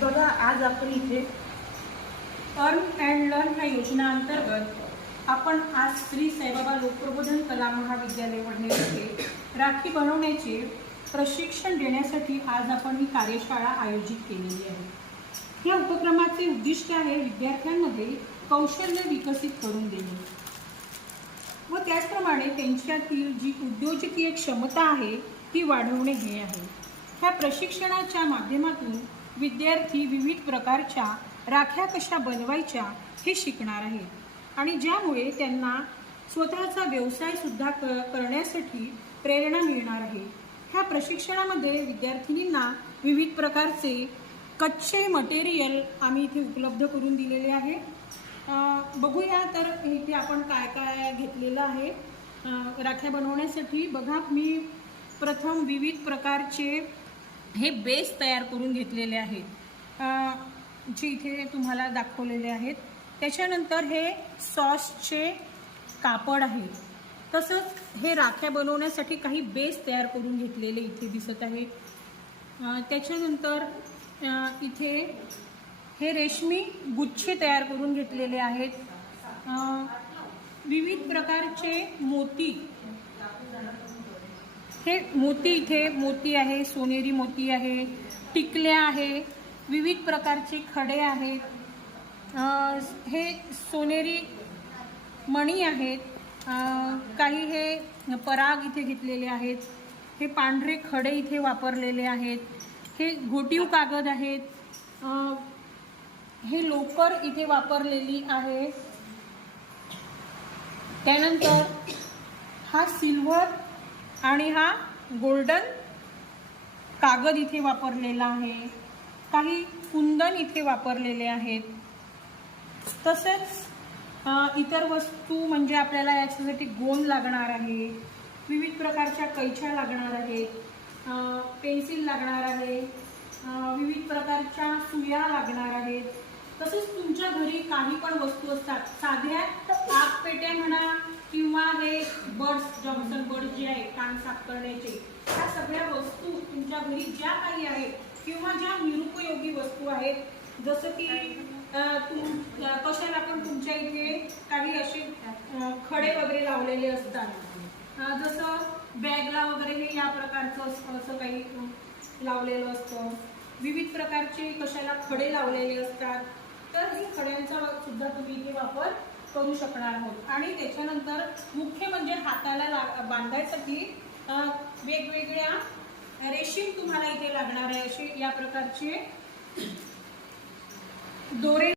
बघा, आज आपण इथे अर्न अँड लर्न ह्या योजनेअंतर्गत आपण आज श्री साईबाबा लोकप्रबोधन कला महाविद्यालय वडनेर येथे राखी बनवण्याचे प्रशिक्षण देण्यासाठी आज आपण ही कार्यशाळा आयोजित केलेली आहे। या उपक्रमाचे उद्दिष्ट आहे विद्यार्थ्यांमध्ये कौशल्य विकसित करून देणे व त्याचप्रमाणे त्यांच्यातील जी उद्योजकीय क्षमता आहे ती वाढवणे हे आहे। ह्या प्रशिक्षणाच्या माध्यमातून विद्यार्थी विविध प्रकारच्या राख्या कशा बनवायच्या हे शिकणार आहेत आणि ज्यामुळे त्यांना स्वतःचा व्यवसायसुद्धा करण्यासाठी प्रेरणा मिळणार आहे। ह्या प्रशिक्षणामध्ये विद्यार्थिनींना विविध प्रकारचे कच्चे मटेरियल आम्ही इथे उपलब्ध करून दिलेले आहे। बघूया तर इथे आपण काय काय घेतलेलं आहे राख्या बनवण्यासाठी। बघा, मी प्रथम विविध प्रकारचे हे बेस तयार करून घेतलेले आहेत जे इथे तुम्हाला दाखवलेले आहेत। त्याच्यानंतर हे सॉसचे कापड आहे, तसंच हे राख्या बनवण्यासाठी काही बेस तयार करून घेतलेले इथे दिसत आहे। त्याच्यानंतर इथे हे रेशमी गुच्छे तयार करून घेतलेले आहेत। विविध प्रकारचे मोती, हे मोती इथे मोती आहे, सोनेरी मोती आहे, टिकल्या आहे, विविध प्रकारचे खडे आहेत, हे सोनेरी मणी आहेत, काही हे पराग इथे घेतलेले आहेत, हे पांढरे खडे इथे वापरलेले आहेत, हे घोटीव कागद आहेत, हे लोकर इथे वापरलेली आहे। त्यानंतर हा सिल्वर आणि हा गोल्डन कागद इथे वापरलेला आहे, काही कुंदन इथे वापरलेले आहेत। तसेच इतर वस्तू म्हणजे आपल्याला याच्यासाठी गोंद लागणार आहे, विविध प्रकारच्या कैच्या लागणार आहेत, पेन्सिल लागणार आहे, विविध प्रकारच्या सुया लागणार आहेत। तसेच तुमच्या घरी काही पण वस्तू असतात, साध्या आगपेट्या म्हणा किंवा हे बर्ड्स, जॉन्सन बर्ड्स जे आहे कान साफ करण्याचे, ह्या सगळ्या वस्तू तुमच्या घरी ज्या काही आहेत किंवा ज्या निरुपयोगी वस्तू आहेत, जसं की कशाला पण तुमच्या इथे काही असे खडे वगैरे लावलेले असतात, जसं बॅगला वगैरे हे या प्रकारचं असं काही लावलेलं असतं, विविध प्रकारचे कशाला खडे लावलेले असतात, तर ही खड्यांचा सुद्धा तुम्ही इथे वापर करू शकणार आहोत। आणि त्याच्यानंतर मुख्य म्हणजे हाताला बांधायसाठी वेगवेगळ्या रेशीम तुम्हाला इथे लागणार आहे, असे या प्रकारचे दोरे